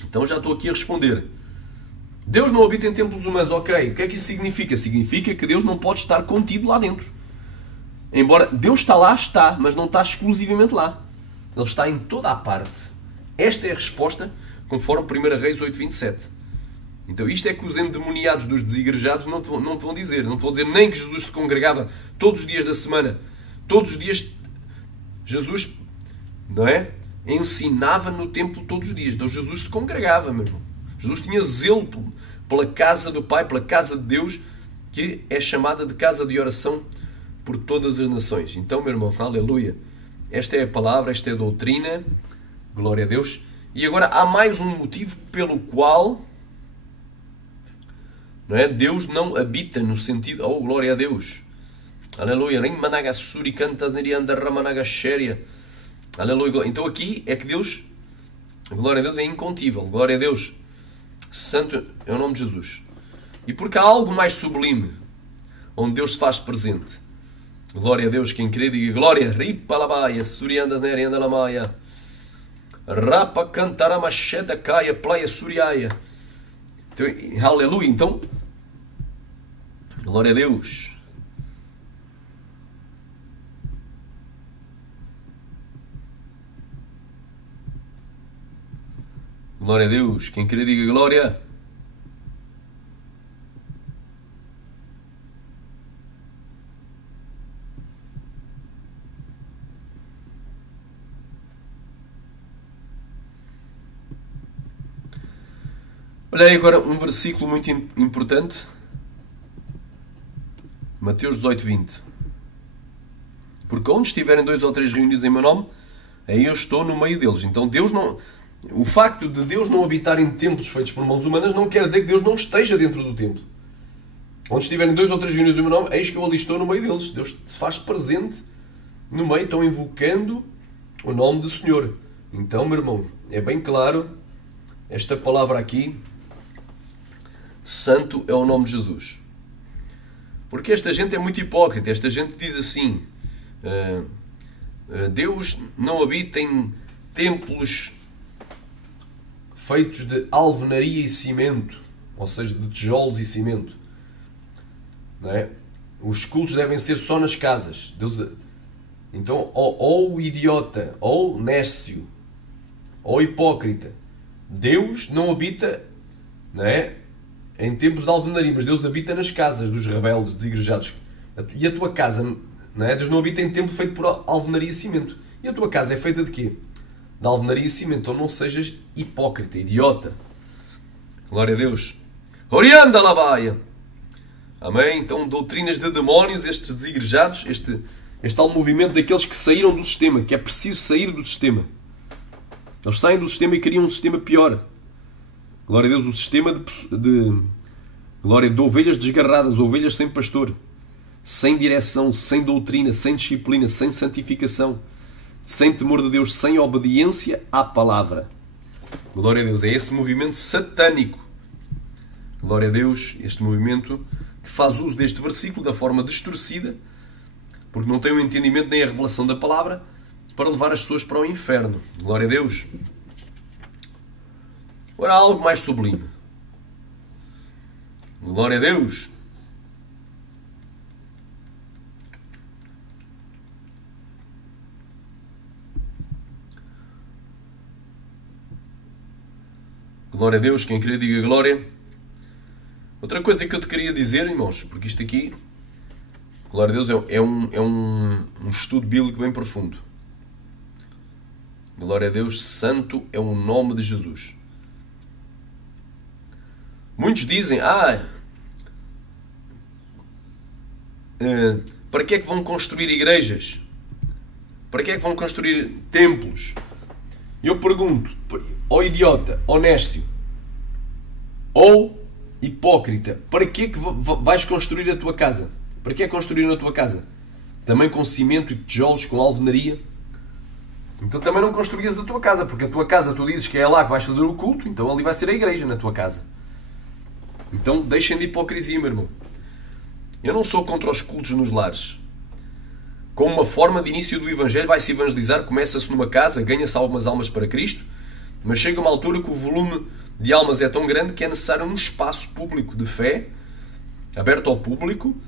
Então já estou aqui a responder. Deus não habita em templos humanos. Ok, o que é que isso significa? Significa que Deus não pode estar contido lá dentro. Embora Deus está lá, está, mas não está exclusivamente lá. Ele está em toda a parte. Esta é a resposta, conforme 1 Reis 8:27. Então isto é que os endemoniados dos desigrejados não te vão dizer. Não te vão dizer nem que Jesus se congregava todos os dias da semana. Todos os dias Jesus, não é? Ensinava no templo todos os dias. Então Jesus se congregava, meu irmão. Jesus tinha zelo pela casa do Pai, pela casa de Deus, que é chamada de casa de oração por todas as nações. Então, meu irmão, aleluia. Esta é a palavra, esta é a doutrina. Glória a Deus. E agora há mais um motivo pelo qual, não é? Deus não habita no sentido... Oh, glória a Deus. Aleluia. Aleluia. Então aqui é que Deus, glória a Deus, é incontível. Glória a Deus. Santo é o nome de Jesus. E porque há algo mais sublime, onde Deus se faz presente. Glória a Deus. Quem crê diga glória. Ripalabaia. Suriandas neriandalamaia. Rapa cantaramacheda caia playa suriaia. Então, aleluia. Então, glória a Deus. Glória a Deus. Quem crê diga glória. Olha aí agora um versículo muito importante. Mateus 18, 20. Porque onde estiverem 2 ou 3 reunidos em meu nome, aí eu estou no meio deles. Então Deus não... O facto de Deus não habitar em templos feitos por mãos humanas não quer dizer que Deus não esteja dentro do templo. Onde estiverem 2 ou 3 reunidos em meu nome, eis que eu ali estou no meio deles. Deus se faz presente no meio, estão invocando o nome do Senhor. Então, meu irmão, é bem claro esta palavra aqui. Santo é o nome de Jesus. Porque esta gente é muito hipócrita. Esta gente diz assim: Deus não habita em templos feitos de alvenaria e cimento, ou seja, de tijolos e cimento. Não é? Os cultos devem ser só nas casas. Deus... Então, ou idiota, ou nércio, ou hipócrita. Deus não habita, não é, em templos de alvenaria, mas Deus habita nas casas dos rebeldes, desigrejados. E a tua casa, não é? Deus não habita em templo feito por alvenaria e cimento. E a tua casa é feita de quê? De alvenaria e cimento. Então não sejas hipócrita, idiota. Glória a Deus. Orianda Labaia. Amém? Então, doutrinas de demónios, estes desigrejados, este tal movimento daqueles que saíram do sistema, que é preciso sair do sistema. Eles saem do sistema e criam um sistema pior. Glória a Deus, o sistema de ovelhas desgarradas, ovelhas sem pastor, sem direção, sem doutrina, sem disciplina, sem santificação, sem temor de Deus, sem obediência à palavra. Glória a Deus, é esse movimento satânico. Glória a Deus, este movimento que faz uso deste versículo da forma distorcida, porque não tem o entendimento nem a revelação da palavra, para levar as pessoas para o inferno. Glória a Deus. Agora há algo mais sublime. Glória a Deus. Glória a Deus. Quem queria diga glória. Outra coisa que eu te queria dizer, irmãos, porque isto aqui, glória a Deus, é um estudo bíblico bem profundo. Glória a Deus, santo é o nome de Jesus. Muitos dizem, para que é que vão construir igrejas? Para que é que vão construir templos? Eu pergunto, ó idiota, ó nércio, ou hipócrita, para que é que vais construir a tua casa? Para que é construir na tua casa? Também com cimento e tijolos, com alvenaria? Então também não construías a tua casa, porque a tua casa tu dizes que é lá que vais fazer o culto, então ali vai ser a igreja na tua casa. Então deixem de hipocrisia, meu irmão. Eu não sou contra os cultos nos lares. Como uma forma de início do Evangelho, vai-se evangelizar, começa-se numa casa, ganha-se algumas almas para Cristo, mas chega uma altura que o volume de almas é tão grande que é necessário um espaço público de fé, aberto ao público,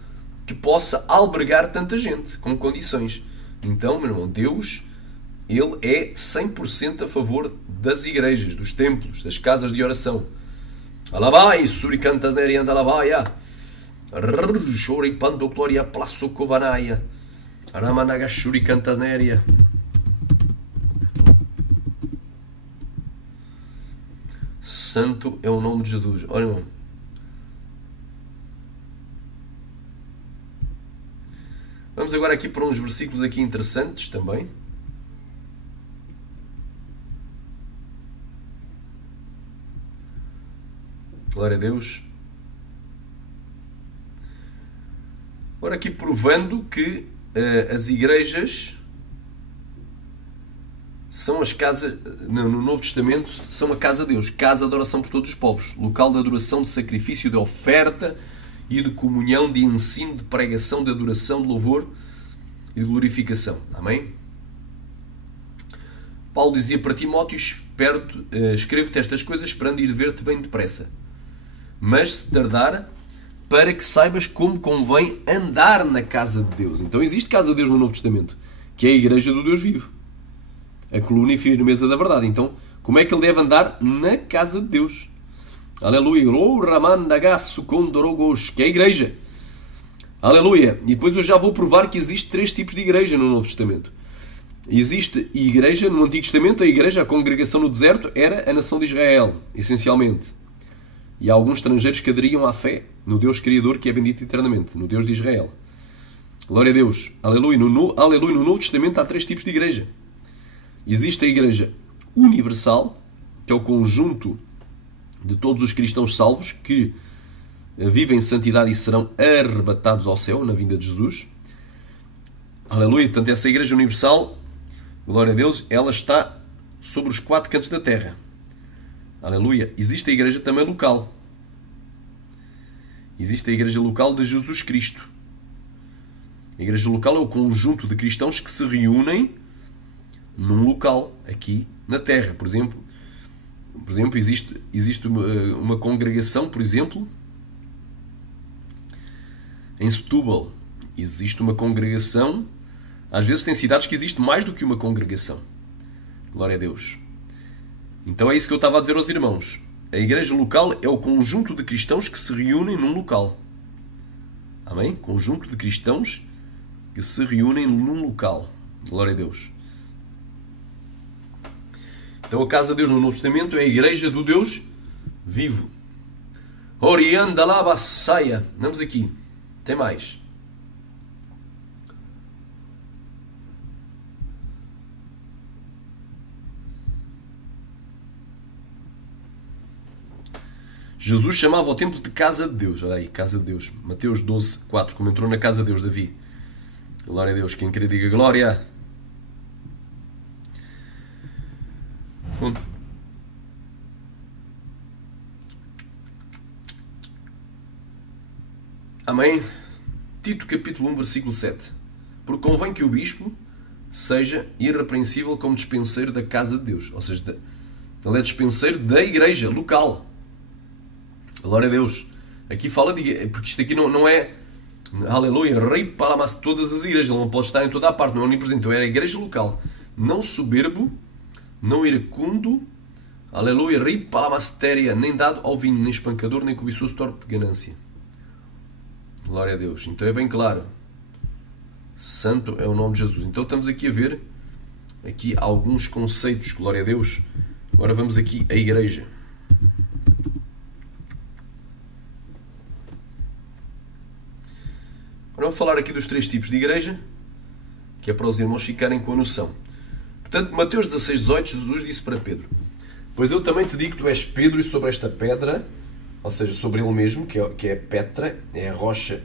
que possa albergar tanta gente, com condições. Então, meu irmão, Deus, Ele é 100% a favor das igrejas, dos templos, das casas de oração. Alabai, suricantas nerianda alabaia. Choripando gloria plaço covanaia. Ramanaga shuricantas neria. Santo é o nome de Jesus. Olha, irmão. Vamos agora aqui para uns versículos aqui interessantes também. Glória a Deus. Agora aqui provando que as igrejas são as casas, no Novo Testamento, são a casa de Deus, casa de oração por todos os povos, local de adoração, de sacrifício, de oferta e de comunhão, de ensino, de pregação, de adoração, de louvor e de glorificação. Amém? Paulo dizia para Timóteo, escrevo-te estas coisas esperando ir ver-te bem depressa. Mas se tardar, para que saibas como convém andar na casa de Deus. Então existe casa de Deus no Novo Testamento, que é a igreja do Deus vivo. A coluna e firmeza da verdade. Então, como é que ele deve andar na casa de Deus? Aleluia. Que é a igreja. Aleluia. E depois eu já vou provar que existe 3 tipos de igreja no Novo Testamento. Existe igreja no Antigo Testamento, a igreja, a congregação no deserto, era a nação de Israel, essencialmente. e há alguns estrangeiros que aderiam à fé no Deus Criador, que é bendito eternamente, no Deus de Israel. Glória a Deus. Aleluia. Aleluia. No Novo Testamento há 3 tipos de igreja. Existe a igreja universal, que é o conjunto de todos os cristãos salvos que vivem em santidade e serão arrebatados ao céu na vinda de Jesus. Aleluia. Portanto, essa igreja universal, glória a Deus, ela está sobre os 4 cantos da terra. Aleluia. Existe a igreja também local. Existe a igreja local de Jesus Cristo. A igreja local é o conjunto de cristãos que se reúnem num local, aqui na terra. Por exemplo, existe uma congregação, por exemplo, em Setúbal. Existe uma congregação. Às vezes tem cidades que existe mais do que uma congregação. Glória a Deus. Então é isso que eu estava a dizer aos irmãos. A igreja local é o conjunto de cristãos que se reúnem num local. Amém? Conjunto de cristãos que se reúnem num local. Glória a Deus. Então a casa de Deus no Novo Testamento é a igreja do Deus vivo. Oriandalabassaia. Vamos aqui. Tem mais. Jesus chamava o templo de casa de Deus. Olha aí, casa de Deus. Mateus 12, 4. Como entrou na casa de Deus, Davi. Glória a Deus. Quem querer diga glória. Amém. Tito capítulo 1, versículo 7. Porque convém que o bispo seja irrepreensível como despenseiro da casa de Deus. Ou seja, ele é despenseiro da igreja local. Glória a Deus. Aqui fala de... Porque isto aqui não é... Aleluia. Rei palamas todas as igrejas. Ele não pode estar em toda a parte. Não é onipresente. Então é a igreja local. Não soberbo, não iracundo. Aleluia. Rei palamastéria. Nem dado ao vinho, nem espancador, nem cobiçoso, torpe de ganância. Glória a Deus. Então é bem claro. Santo é o nome de Jesus. Então estamos aqui a ver aqui alguns conceitos. Glória a Deus. Agora vamos aqui à igreja. Agora vou falar aqui dos 3 tipos de igreja, que é para os irmãos ficarem com a noção. Portanto, Mateus 16, 18, Jesus disse para Pedro: pois eu também te digo que tu és Pedro, e sobre esta pedra, ou seja, sobre ele mesmo, que é Petra, é a rocha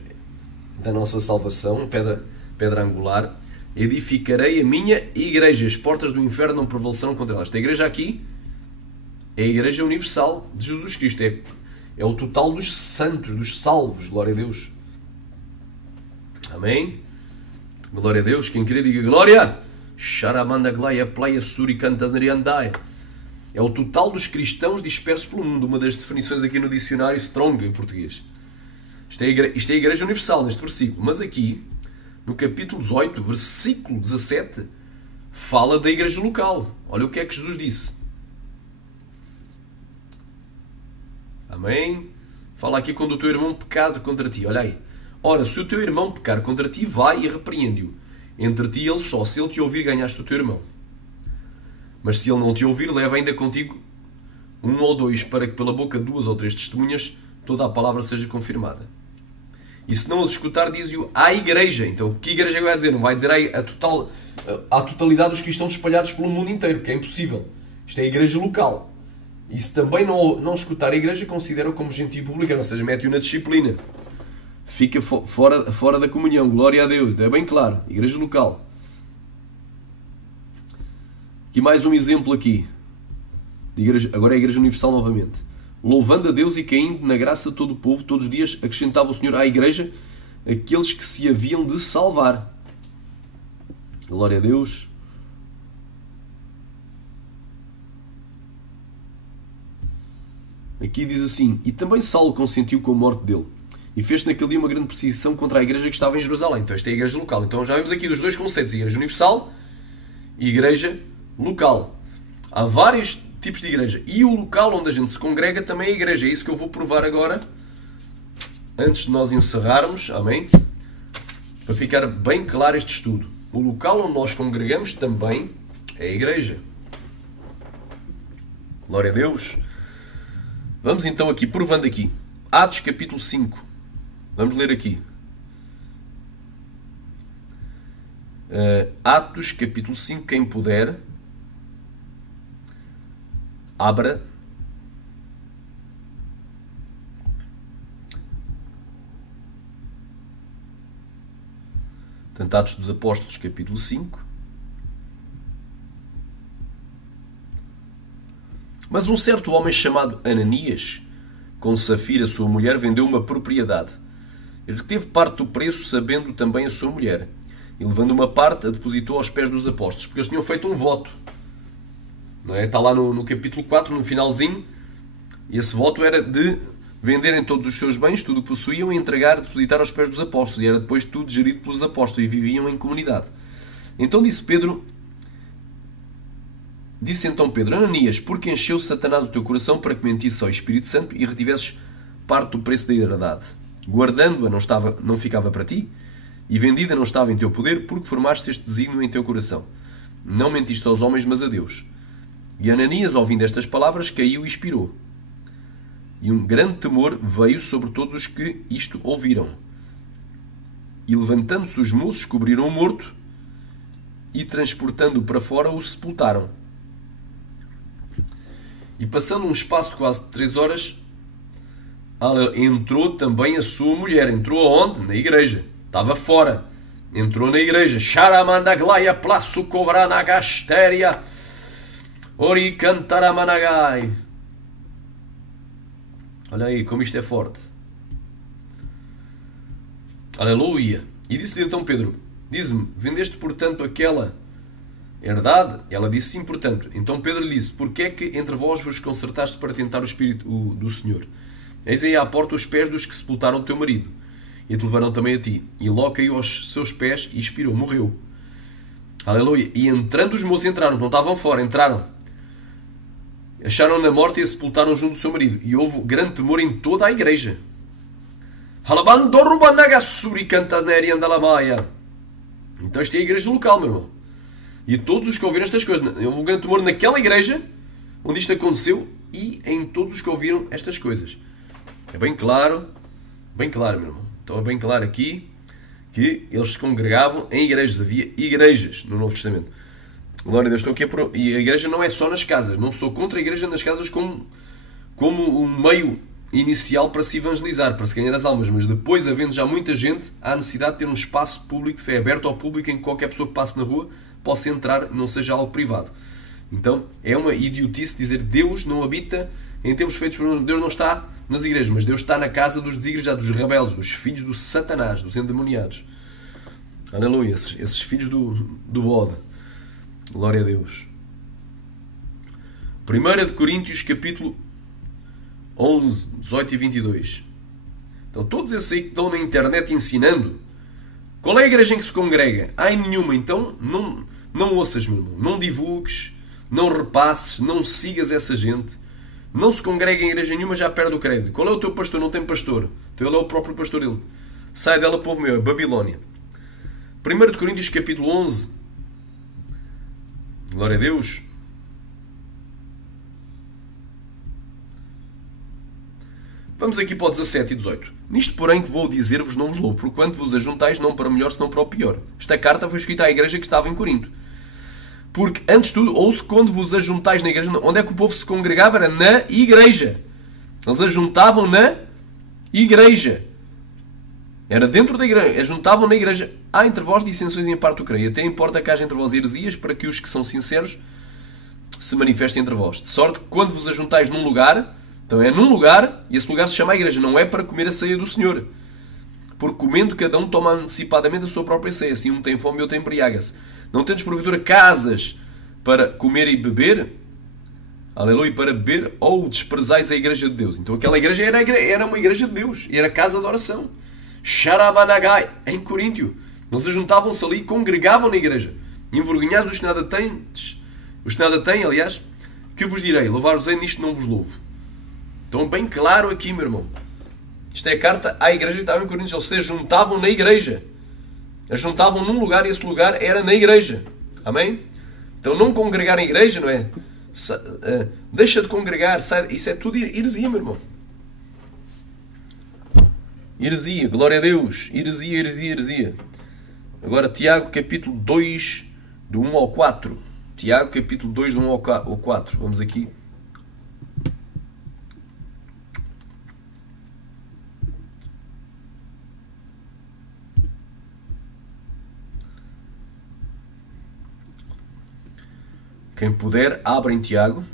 da nossa salvação, pedra angular, edificarei a minha igreja, as portas do inferno não prevalecerão contra ela. Esta igreja aqui é a igreja universal de Jesus Cristo, é o total dos santos, dos salvos, glória a Deus. Amém? Glória a Deus. Quem querer diga glória. Sharamanda glaya playa suricantas neriandai. É o total dos cristãos dispersos pelo mundo. Uma das definições aqui no dicionário Strong, em português. Isto é a igreja universal, neste versículo. Mas aqui, no capítulo 18, versículo 17, fala da igreja local. Olha o que é que Jesus disse. Amém? Fala aqui quando o teu irmão pecar contra ti. Olha aí. Ora, se o teu irmão pecar contra ti, vai e repreende-o. Entre ti e ele só. Se ele te ouvir, ganhaste o teu irmão. Mas se ele não te ouvir, leva ainda contigo 1 ou 2, para que pela boca de 2 ou 3 testemunhas toda a palavra seja confirmada. E se não os escutar, diz-o à igreja. Então, que igreja vai dizer? Não vai dizer à totalidade dos cristãos espalhados pelo mundo inteiro, que é impossível. Isto é a igreja local. E se também não escutar a igreja, considera-o como gentio publicano, ou seja, mete-o na disciplina. Fica fora da comunhão. Glória a Deus. É bem claro. Igreja local. Aqui mais um exemplo aqui. De igreja, agora é a Igreja Universal novamente. Louvando a Deus e caindo na graça de todo o povo, todos os dias acrescentava o Senhor à igreja aqueles que se haviam de salvar. Glória a Deus. Aqui diz assim: e também Saulo consentiu com a morte dele, e fez naquele dia uma grande perseguição contra a igreja que estava em Jerusalém. Então esta é a igreja local. Então já vimos aqui dos 2 conceitos: igreja universal e igreja local. Há vários tipos de igreja. E o local onde a gente se congrega também é a igreja. É isso que eu vou provar agora, antes de nós encerrarmos. Amém? Para ficar bem claro este estudo. O local onde nós congregamos também é a igreja. Glória a Deus. Vamos então aqui, provando aqui. Atos capítulo 5. Vamos ler aqui. Atos capítulo 5, quem puder, abra. Portanto, Atos dos Apóstolos capítulo 5. Mas um certo homem chamado Ananias, com Safira, sua mulher, vendeu uma propriedade e reteve parte do preço, sabendo também a sua mulher. E levando uma parte, a depositou aos pés dos apóstolos, porque eles tinham feito um voto. Não é? Está lá no capítulo 4, no finalzinho. E esse voto era de venderem todos os seus bens, tudo o que possuíam, e entregar, depositar aos pés dos apóstolos. E era depois tudo gerido pelos apóstolos, e viviam em comunidade. Então disse então Pedro, Ananias, porque encheu Satanás o teu coração para que mentisse ao Espírito Santo e retivesses parte do preço da herdade? Guardando-a não ficava para ti, e vendida não estava em teu poder, porque formaste este desígnio em teu coração. Não mentiste aos homens, mas a Deus. E Ananias, ouvindo estas palavras, caiu e expirou. E um grande temor veio sobre todos os que isto ouviram. E levantando-se os moços, cobriram o morto, e transportando-o para fora, o sepultaram. E passando um espaço de quase 3 horas, entrou também a sua mulher. Entrou aonde? Na igreja. Estava fora. Entrou na igreja. Sharamandaglaia plaço cobranagasteria ori cantaramanagai. Olha aí como isto é forte. Aleluia. E disse-lhe então Pedro, diz-me, vendeste portanto aquela herdade? Ela disse sim, portanto. Então Pedro lhe disse, porque é que entre vós vos concertaste para tentar o Espírito do Senhor? Eis aí à porta os pés dos que sepultaram o teu marido, e te levarão também a ti. E logo caiu aos seus pés e expirou, morreu. Aleluia. E entrando os moços entraram, não estavam fora, entraram. Acharam na morte e a sepultaram junto do seu marido. E houve grande temor em toda a igreja. Então esta é a igreja local, meu irmão. E todos os que ouviram estas coisas. Houve um grande temor naquela igreja onde isto aconteceu e em todos os que ouviram estas coisas. É bem claro, meu irmão. Então é bem claro aqui que eles se congregavam em igrejas. Havia igrejas no Novo Testamento. Glória a Deus, estou aqui e a igreja não é só nas casas. Não sou contra a igreja nas casas como um meio inicial para se evangelizar, para se ganhar as almas. Mas depois, havendo já muita gente, há necessidade de ter um espaço público de fé aberto ao público em que qualquer pessoa que passe na rua possa entrar, não seja algo privado. Então, é uma idiotice dizer Deus não habita em tempos feitos por Deus não está nas igrejas, mas Deus está na casa dos desigrejados, dos rebeldes, dos filhos do Satanás, dos endemoniados. Aleluia, esses filhos do bode. Glória a Deus. 1 de Coríntios, capítulo 11, 18 e 22. Então, todos esses aí que estão na internet ensinando, qual é a igreja em que se congrega? Há em nenhuma. Então, não ouças, meu irmão. Não divulgues, não repasses, não sigas essa gente. Não se congrega em igreja nenhuma, já perde o crédito. Qual é o teu pastor? Não tem pastor. Então ele é o próprio pastor dele. Sai dela, povo meu, é Babilónia. 1 de Coríntios, capítulo 11. Glória a Deus. Vamos aqui para o 17 e 18. Nisto, porém, que vou dizer-vos, não vos louvo, porquanto vos ajuntais não para melhor, senão para o pior. Esta carta foi escrita à igreja que estava em Corinto. Porque, antes de tudo, ouço quando vos ajuntais na igreja, onde é que o povo se congregava? Era na igreja. Eles ajuntavam na igreja. Era dentro da igreja. Ajuntavam na igreja. Há entre vós dissensões em parte, eu creio. Até importa que haja entre vós heresias, para que os que são sinceros se manifestem entre vós. De sorte que, quando vos ajuntais num lugar, então é num lugar, e esse lugar se chama a igreja. Não é para comer a ceia do Senhor. Porque comendo, cada um toma antecipadamente a sua própria ceia. Assim um tem fome e outro embriaga-se. Não tendes porventura casas para comer e beber? Aleluia, para beber, ou desprezais a igreja de Deus. Então aquela igreja era uma igreja de Deus, e era casa de oração. Sharamanagai, em Coríntio. Eles juntavam-se ali e congregavam na igreja. Envergonhados os que nada têm, aliás, que vos direi, louvar-vos-ei, nisto não vos louvo. Então bem claro aqui, meu irmão. Isto é a carta à igreja que estava em Coríntio. Eles se juntavam na igreja. Eles juntavam num lugar e esse lugar era na igreja. Amém? Então não congregar na igreja, não é? Deixa de congregar, sai. Isso é tudo heresia, meu irmão. Heresia, glória a Deus. Heresia, heresia, heresia. Agora, Tiago, capítulo 2, do 1 ao 4. Tiago, capítulo 2, do 1 ao 4. Vamos aqui. Quem puder, abra em Tiago.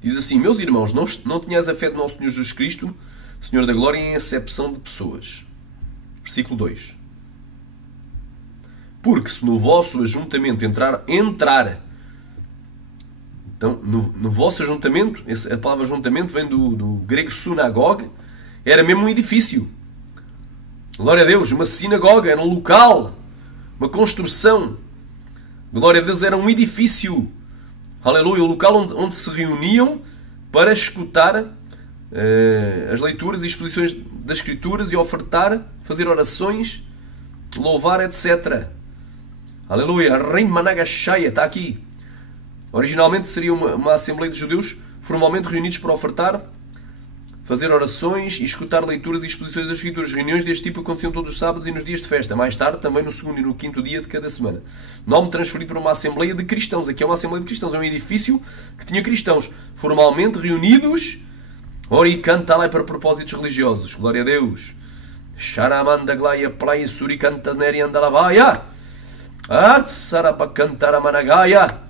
Diz assim: meus irmãos, não tenhais a fé do nosso Senhor Jesus Cristo, Senhor da Glória, em acepção de pessoas. Versículo 2. Porque se no vosso ajuntamento entrar então, no vosso ajuntamento, a palavra ajuntamento vem do grego sunagogue, era mesmo um edifício. Glória a Deus, uma sinagoga, era um local, uma construção. Glória a Deus, era um edifício. Aleluia, um local onde se reuniam para escutar as leituras e exposições das Escrituras e ofertar, fazer orações, louvar, etc. Aleluia, Rei Managashaya está aqui. Originalmente seria uma Assembleia de Judeus formalmente reunidos para ofertar, fazer orações e escutar leituras e exposições das Escrituras. Reuniões deste tipo aconteciam todos os sábados e nos dias de festa. Mais tarde, também no segundo e no quinto dia de cada semana. Nome transferido para uma Assembleia de Cristãos. Aqui é uma Assembleia de Cristãos. É um edifício que tinha cristãos formalmente reunidos. Ora e canta lá para propósitos religiosos. Glória a Deus. Sharamanda glaya playa suricantas neriandalabaya. Sarapacantaramanagáia.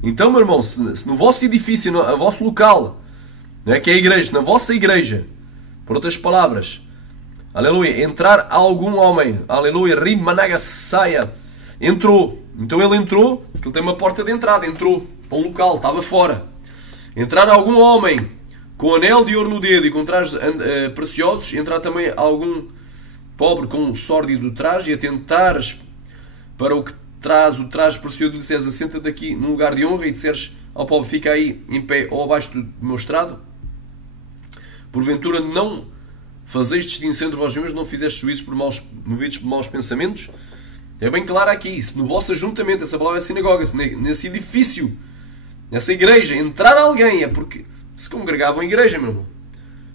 Então, meu irmão, se no vosso edifício, no vosso local, não é, que é a igreja, na vossa igreja, por outras palavras, aleluia, entrar algum homem, aleluia, Rimanagasaya, entrou. Então ele entrou, porque ele tem uma porta de entrada, entrou para um local, estava fora. Entrar algum homem com anel de ouro no dedo e com trajes preciosos, entrar também algum pobre com um sórdido traje e atentares para o que traz o traje precioso, e disseres: assenta-te aqui num lugar de honra, e disseres ao pobre: fica aí em pé ou abaixo do meu estrado. Porventura não fazeis distinção entre vós mesmos, não fizeste juízos movidos por maus pensamentos. É bem claro aqui, se no vosso ajuntamento, essa palavra é sinagoga, se nesse edifício, nessa igreja, entrar alguém, é porque se congregavam em igreja, meu irmão.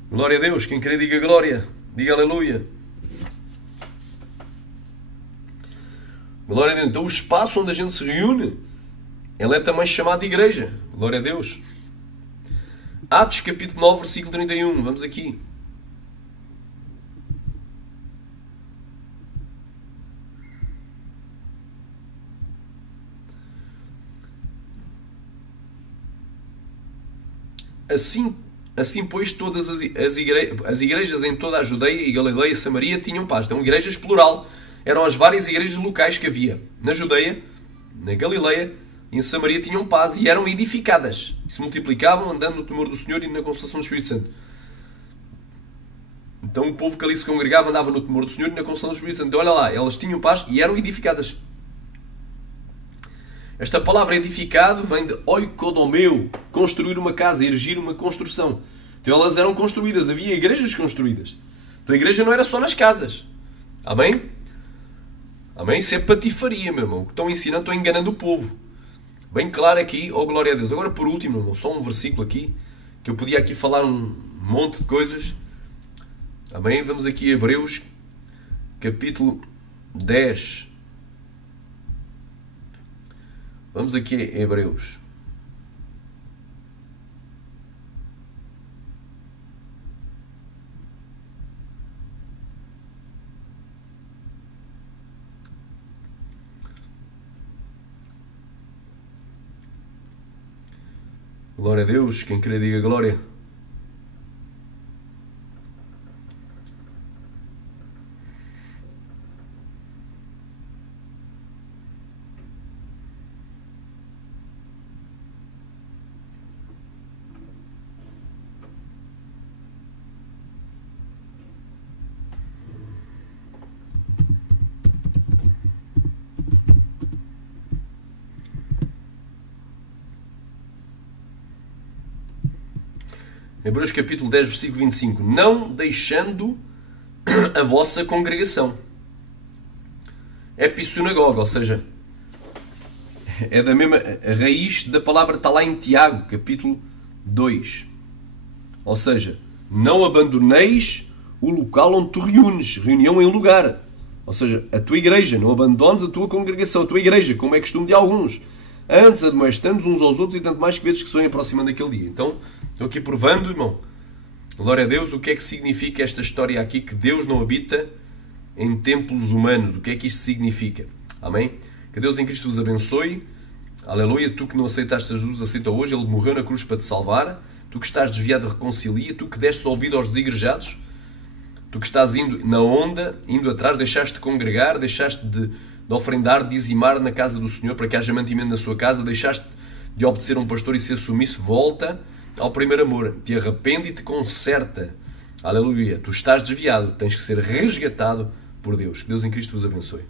Glória a Deus, quem crê diga glória, diga aleluia. Glória a Deus. Então o espaço onde a gente se reúne, ele é também chamado de igreja. Glória a Deus. Atos capítulo 9, versículo 31. Vamos aqui. Assim pois, todas as igrejas em toda a Judeia e Galileia e Samaria tinham paz. Então, igrejas plural. Eram as várias igrejas locais que havia. Na Judeia, na Galileia e em Samaria tinham paz e eram edificadas. E se multiplicavam andando no temor do Senhor e na consolação do Espírito Santo. Então o povo que ali se congregava andava no temor do Senhor e na consolação do Espírito Santo. Então olha lá, elas tinham paz e eram edificadas. Esta palavra edificado vem de oikodomeu, construir uma casa, erigir uma construção. Então elas eram construídas, havia igrejas construídas. Então a igreja não era só nas casas. Amém? Amém? Isso é patifaria, meu irmão. O que estão ensinando, estão enganando o povo. Bem claro aqui, oh glória a Deus. Agora por último, meu irmão, só um versículo aqui, que eu podia aqui falar um monte de coisas. Amém? Vamos aqui a Hebreus, capítulo 10. Vamos aqui a Hebreus. Glória a Deus, quem crê diga glória. Hebreus capítulo 10, versículo 25. Não deixando a vossa congregação. Epissinagoga, ou seja, é da mesma a raiz da palavra, está lá em Tiago, capítulo 2. Ou seja, não abandoneis o local onde tu reúnes. Reunião em lugar. Ou seja, a tua igreja. Não abandones a tua congregação, a tua igreja, como é costume de alguns. Antes admoestando uns aos outros e tanto mais que vezes que se vêm aproximando daquele dia. Então, estou aqui provando, irmão. Glória a Deus. O que é que significa esta história aqui? Que Deus não habita em templos humanos. O que é que isto significa? Amém? Que Deus em Cristo vos abençoe. Aleluia. Tu que não aceitaste Jesus, aceita hoje. Ele morreu na cruz para te salvar. Tu que estás desviado, reconcilia. Tu que destes ouvido aos desigrejados. Tu que estás indo na onda, indo atrás, deixaste de congregar, deixaste de ofrendar, de dizimar na casa do Senhor para que haja mantimento na sua casa, deixaste de obedecer a um pastor e ser submisso, volta ao primeiro amor. Te arrepende e te conserta. Aleluia. Tu estás desviado, tens que ser resgatado por Deus. Que Deus em Cristo vos abençoe.